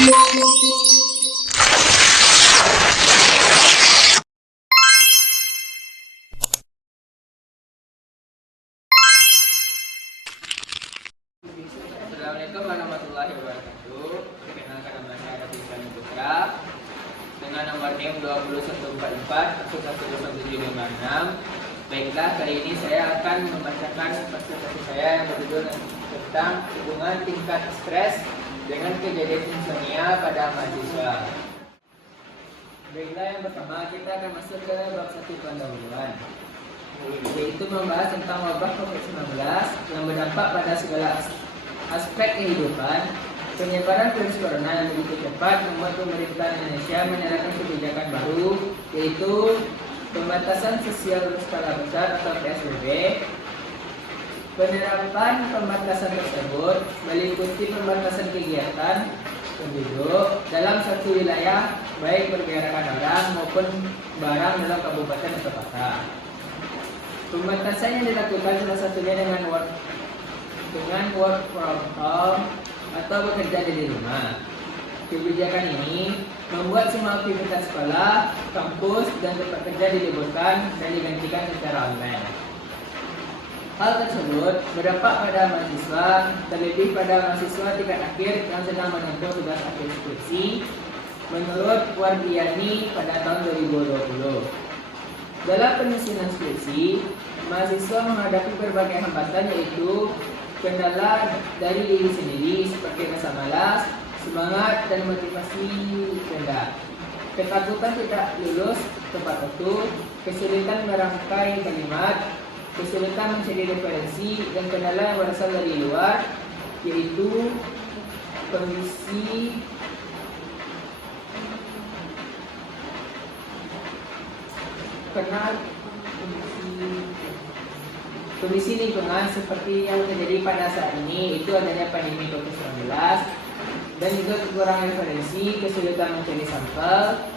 Assalamualaikum warahmatullahi wabarakatuh. Perkenalkan nama saya Rizwan Putra dengan nomor NIM 20144 Baiklah, kali ini saya akan membacakan presentasi saya yang berjudul tentang hubungan tingkat stres dengan kejadian insomnia pada mahasiswa. Baiklah, yang pertama kita akan masuk ke bab 1 pendahuluan, yaitu membahas tentang wabah COVID-19 yang berdampak pada segala aspek kehidupan. Penyebaran virus corona yang begitu cepat membuat pemerintah Indonesia menerapkan kebijakan baru, yaitu pembatasan sosial berskala besar atau PSBB. Penerapan pembatasan tersebut meliputi pembatasan kegiatan penduduk dalam satu wilayah, baik pergerakan orang maupun barang dalam kabupaten atau kota. Pembatasan yang dilakukan salah satunya dengan work from home atau bekerja dari rumah. Kebijakan ini membuat semua aktivitas sekolah, kampus, dan tempat kerja diliburkan dan digantikan secara online. Hal tersebut berdampak pada mahasiswa, terlebih pada mahasiswa tingkat akhir yang sedang menempuh tugas akhir skripsi, menurut Wardiani pada tahun 2020. Dalam penyusunan skripsi, mahasiswa menghadapi berbagai hambatan, yaitu kendala dari diri sendiri seperti rasa malas, semangat, dan motivasi rendah, ketakutan tidak lulus tepat waktu, kesulitan merangkai kalimat, kesulitan mencari referensi, dan kendala yang berasal dari luar, yaitu kondisi lingkungan seperti yang terjadi pada saat ini, itu adanya pandemi COVID-19 dan juga kekurangan referensi, kesulitan mencari sampel,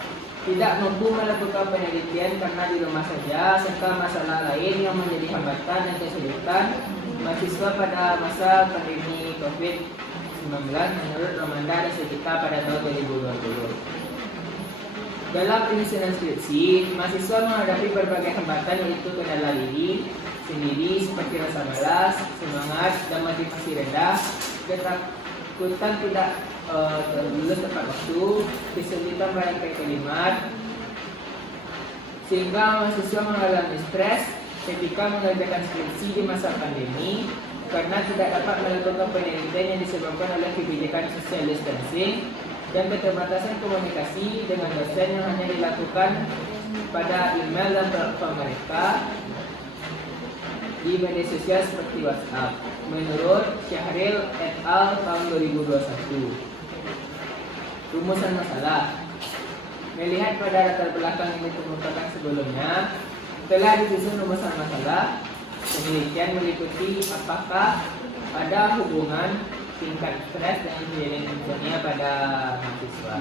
tidak mampu melakukan penelitian karena di rumah saja, serta masalah lain yang menjadi hambatan dan kesulitan mahasiswa pada masa pandemi COVID-19 menurut Romanda dan Sekitar pada tahun 2020. Dalam penyusunan skripsi, mahasiswa menghadapi berbagai hambatan, yaitu kendala diri sendiri seperti rasa malas, semangat, dan motivasi rendah, ketakutan tidak lulus tepat waktu, kesulitan merangkai kalimat, sehingga mahasiswa mengalami stres ketika mengerjakan skripsi di masa pandemi karena tidak dapat melakukan penelitian yang disebabkan oleh kebijakan social distancing dan keterbatasan komunikasi dengan dosen yang hanya dilakukan pada email dan platform mereka di media sosial seperti WhatsApp, menurut Syahril et al. Tahun 2021. Rumusan masalah. Melihat pada latar belakang yang dikemukakan sebelumnya, telah disusun rumusan masalah. Penelitian meliputi apakah ada hubungan tingkat stres dengan kejadian insomnia pada mahasiswa.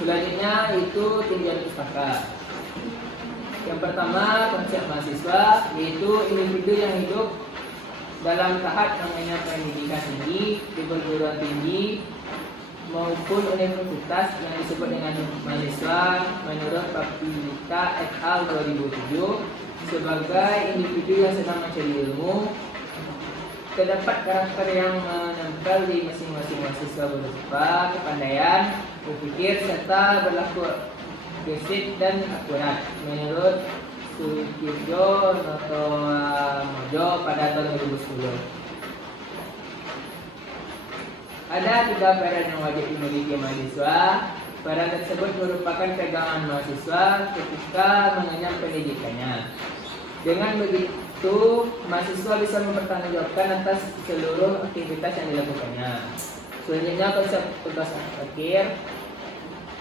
Selanjutnya itu tinjauan pustaka. Yang pertama, konsep mahasiswa, yaitu individu yang hidup dalam tahap namanya pendidikan tinggi di perguruan tinggi maupun universitas yang disebut dengan mahasiswa menurut Papilita et al. 2007 sebagai individu yang sedang mencari ilmu. Terdapat karakter yang menempel di masing-masing mahasiswa berupa kepandaian, berpikir, serta berlaku gesit dan akurat menurut Sukirjo Notomojo pada tahun 2010. Ada 3 peran yang wajib dimiliki mahasiswa. Peran tersebut merupakan pegangan mahasiswa ketika mengenyam pendidikannya. Dengan begitu, mahasiswa bisa mempertanggungjawabkan atas seluruh aktivitas yang dilakukannya. Selanjutnya, konsep tugas akhir,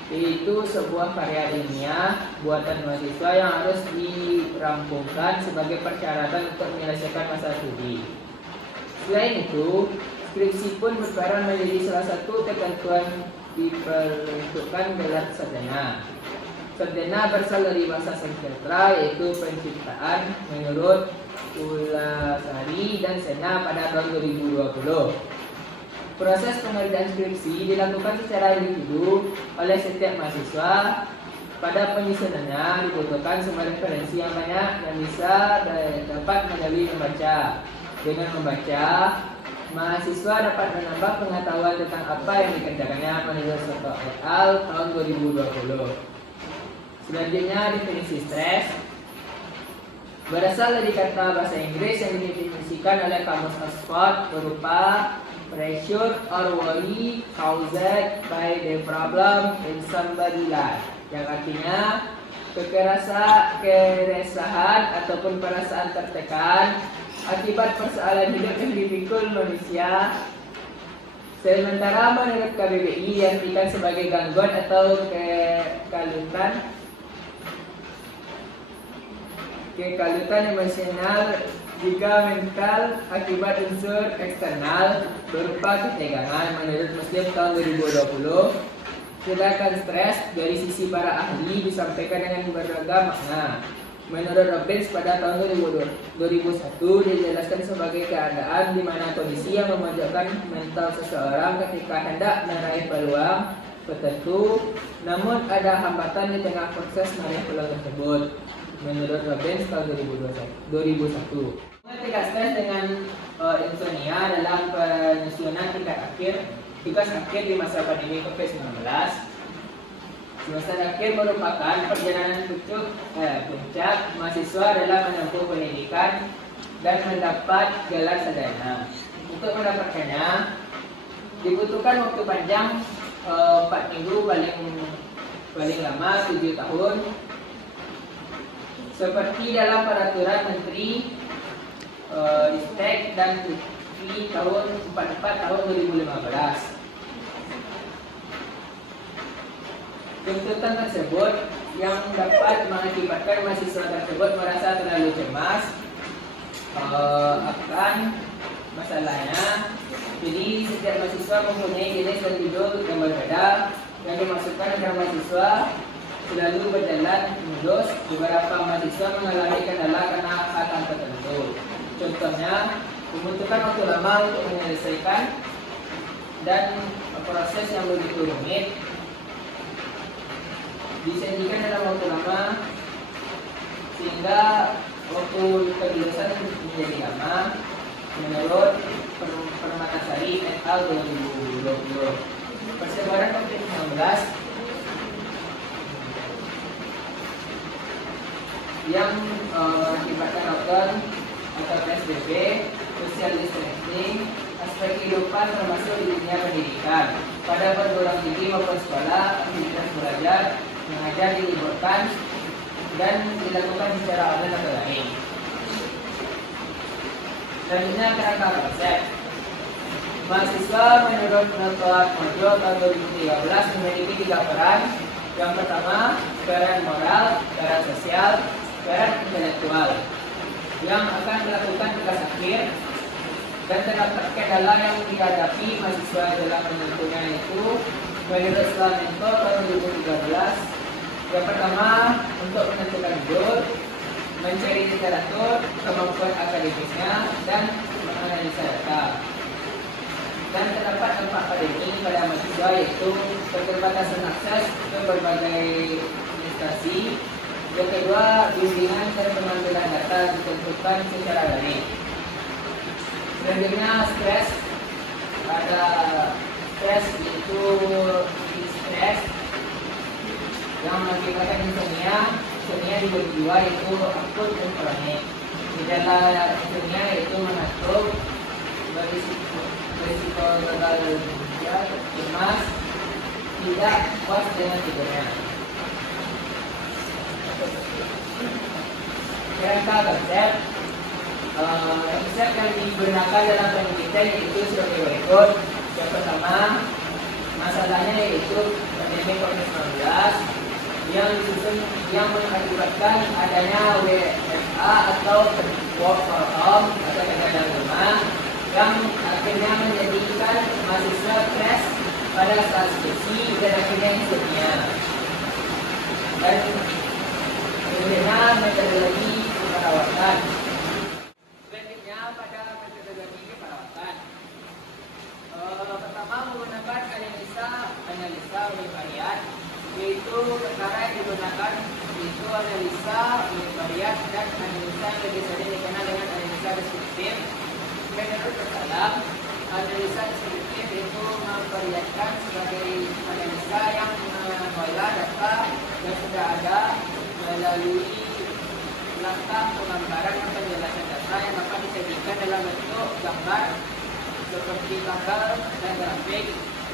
yaitu sebuah karya ilmiah buatan mahasiswa yang harus dirampungkan sebagai persyaratan untuk menyelesaikan masa studi. Selain itu, skripsi pun berperan menjadi salah satu ketentuan diperuntukkan gelar sarjana. Sarjana berasal dari bahasa Sanskerta, yaitu penciptaan menurut Ulasari dan Sena pada tahun 2020. Proses pengerjaan skripsi dilakukan secara individu oleh setiap mahasiswa. Pada penyusunannya dibutuhkan sumber referensi yang banyak yang bisa dapat melalui membaca. Dengan membaca, mahasiswa dapat menambah pengetahuan tentang apa yang dikerjakannya menurut Soto et al. Tahun 2020. Selanjutnya, definisi stres berasal dari kata bahasa Inggris yang didefinisikan oleh Kamus Oxford berupa pressure or worry caused by the problem in somebody life, yang artinya keresahan ataupun perasaan tertekan akibat persoalan hidup yang dipikul manusia. Sementara menurut KBBI diartikan sebagai gangguan atau kekalutan emosional juga mental akibat unsur eksternal berupa ketegangan menurut Muslim tahun 2020. Sedangkan stres dari sisi para ahli disampaikan dengan beragam makna. Menurut Robbins pada tahun 2001 dijelaskan sebagai keadaan di mana kondisi yang memojokkan mental seseorang ketika hendak meraih peluang tertentu, namun ada hambatan di tengah proses meraih peluang tersebut. Menurut Robbins tahun 2001. Tingkat stres dengan insomnia dalam penyusunan tugas akhir di masa pandemi COVID-19. Semester akhir merupakan perjalanan puncak mahasiswa dalam menempuh pendidikan dan mendapat gelar sarjana. Untuk mendapatkannya dibutuhkan waktu panjang 4 minggu, paling lama 7 tahun. Seperti dalam peraturan Menteri Ristek dan Menteri tahun 44 tahun 2015. Tuntutan tersebut yang dapat mengakibatkan mahasiswa tersebut merasa terlalu cemas akan masalahnya. Jadi setiap mahasiswa mempunyai jenis dan judul yang berbeda yang dimasukkan agar mahasiswa selalu berjalan mulus. Beberapa mahasiswa mengalami kendala karena hal tertentu. Contohnya, membutuhkan waktu lama untuk menyelesaikan dan proses yang begitu rumit. Disajikan dalam waktu lama sehingga waktu kelulusan menjadi lama. Menurut Permatasari et al. 2020. Persebaran COVID-19 yang akibatkan lockdown atau PSBB, social distancing, aspek kehidupan termasuk di dunia pendidikan. Pada perguruan tinggi maupun sekolah, aktivitas belajar mengajar diliburkan dan dilakukan secara online atau lain. Selanjutnya kerangka konsep. Mahasiswa menurut Notulen Modul tahun 2013 memiliki 3 peran. Yang pertama, peran moral, peran sosial, peran intelektual yang akan melakukan tugas akhir, dan terdapat kendala yang dihadapi mahasiswa dalam menentunya itu menurut Slamento tahun 2013. Yang pertama, untuk menentukan judul, mencari literatur, kemampuan akademisnya, dan menganalisa data. Dan terdapat 4 pandemi pada mahasiswa, yaitu keterbatasan akses ke berbagai instansi. Yang kedua, bimbingan dan pengambilan data ditentukan secara daring. Selanjutnya, stres. Ada stres yaitu stres yang mengakibatkan insomnia. Insomnia dibagi 2, yaitu akut dan kronik. Gejala insomnia yaitu mengantuk, berisiko gagal ginjal, cemas, tidak puas dengan tidurnya. Kerangka konsep. Konsep yang digunakan dalam penelitian yaitu sebagai berikut. Yang pertama, masalahnya yaitu pandemi COVID-19 yang mengakibatkan adanya WFA atau work from home atau kerja dari rumah, yang akhirnya menjadikan mahasiswa stres pada saat skripsi dan akhirnya insomnia. Dan kemudian metodologi perawatan. Selanjutnya pada metodologi perawatan. perkara yang digunakan itu analisa, univariat, dan analisa yang lebih sering dikenal dengan analisa deskriptif. Menurut Bertalan, analisa deskriptif itu memperlihatkan sebagai analisa yang mengolah data yang sudah ada melalui langkah penggambaran atau penjelasan data yang dapat disajikan dalam bentuk gambar seperti tabel dan grafik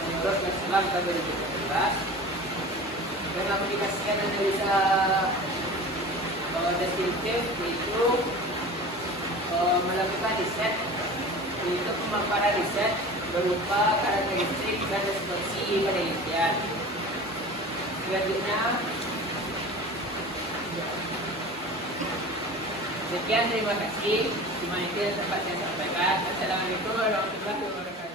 menurut Islam tahun 2017. Dan aplikasian analisa deskriptif itu melakukan riset, yaitu pemaparan riset berupa karakteristik dan deskripsi penelitian. Selanjutnya, sekian, terima kasih. Cuma itu yang dapat saya sampaikan. Assalamualaikum warahmatullahi wabarakatuh.